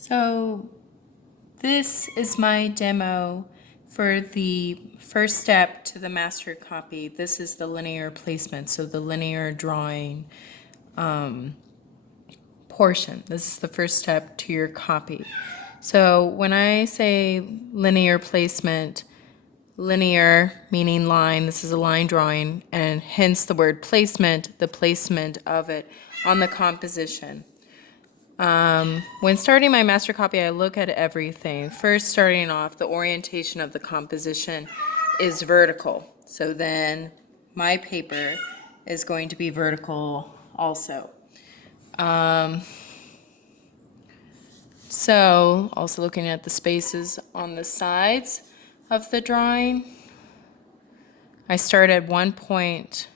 So this is my demo for the first step to the master copy. This is the linear placement, so the linear drawing portion. This is the first step to your copy. So when I say linear placement, linear meaning line, this is a line drawing, and hence the word placement, the placement of it on the composition. When starting my master copy, I look at everything. First, starting off, the orientation of the composition is vertical. So then my paper is going to be vertical also. So also looking at the spaces on the sides of the drawing. I start at one point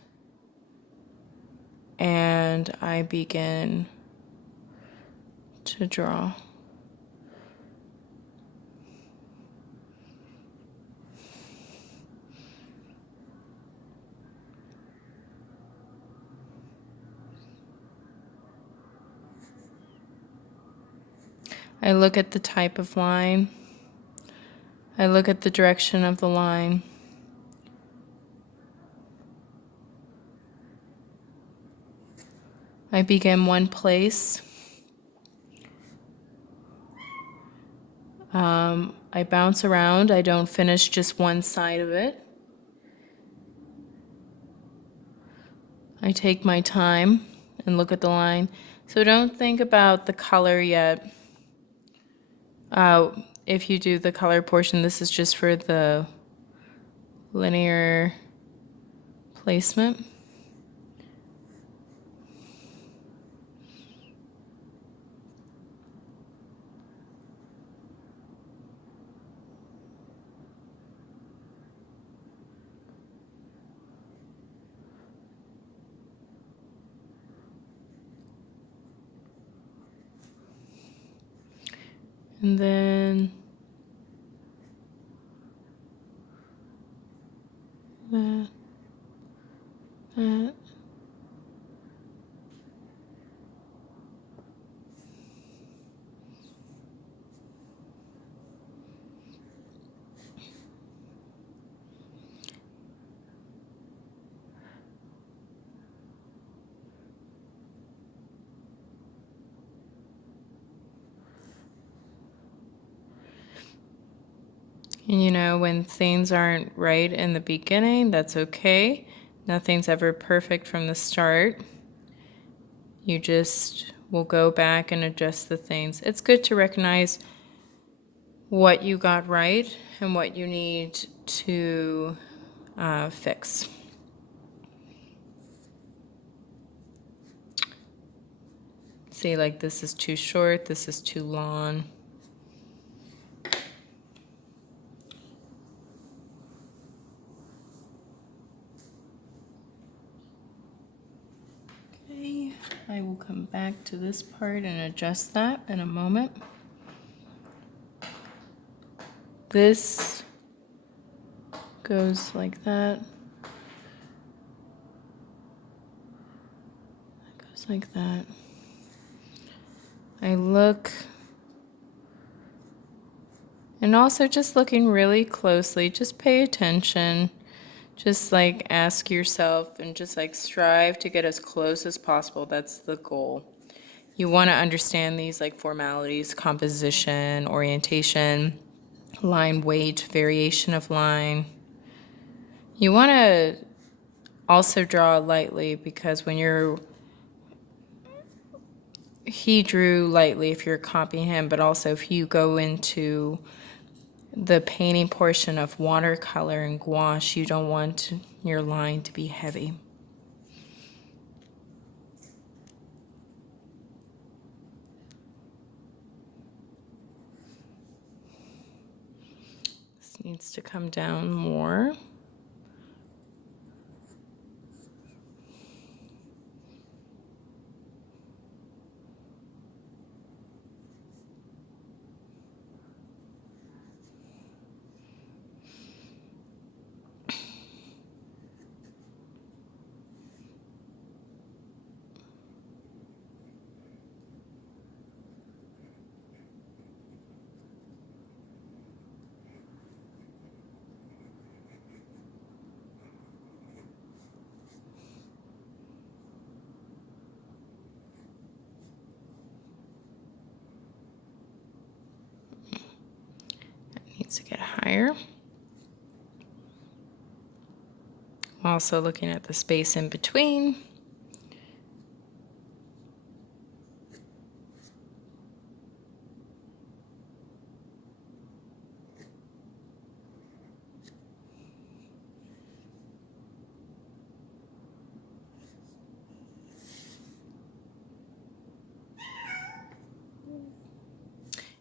and I begin to draw. I look at the type of line. I look at the direction of the line. I begin one place. I bounce around. I don't finish just one side of it. I take my time and look at the line. So don't think about the color yet. If you do the color portion, this is just for the linear placement. And then that. And you know, when things aren't right in the beginning, that's okay. Nothing's ever perfect from the start. You just will go back and adjust the things. It's good to recognize what you got right and what you need to fix. See, like this is too short, this is too long. Okay, I will come back to this part and adjust that in a moment. This goes like that. That goes like that. I look, and also just looking really closely, just pay attention. Just like ask yourself and just like strive to get as close as possible. That's the goal. You want to understand these like formalities, composition, orientation, line weight, variation of line. You want to also draw lightly because when he drew lightly if you're copying him, but also if you go into the painting portion of watercolor and gouache, you don't want your line to be heavy. This needs to come down more. needs to get higher. Also looking at the space in between.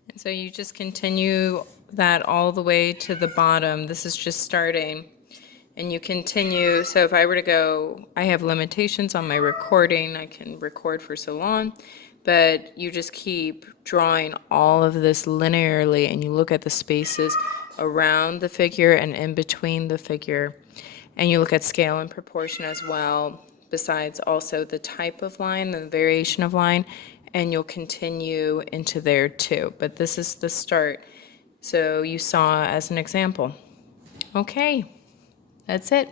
And so you just continue that all the way to the bottom. This is just starting. And you continue, so if I were to go, I have limitations on my recording, I can record for so long, but you just keep drawing all of this linearly and you look at the spaces around the figure and in between the figure. And you look at scale and proportion as well, besides also the type of line, the variation of line, and you'll continue into there too. But this is the start. So you saw as an example. Okay. That's it.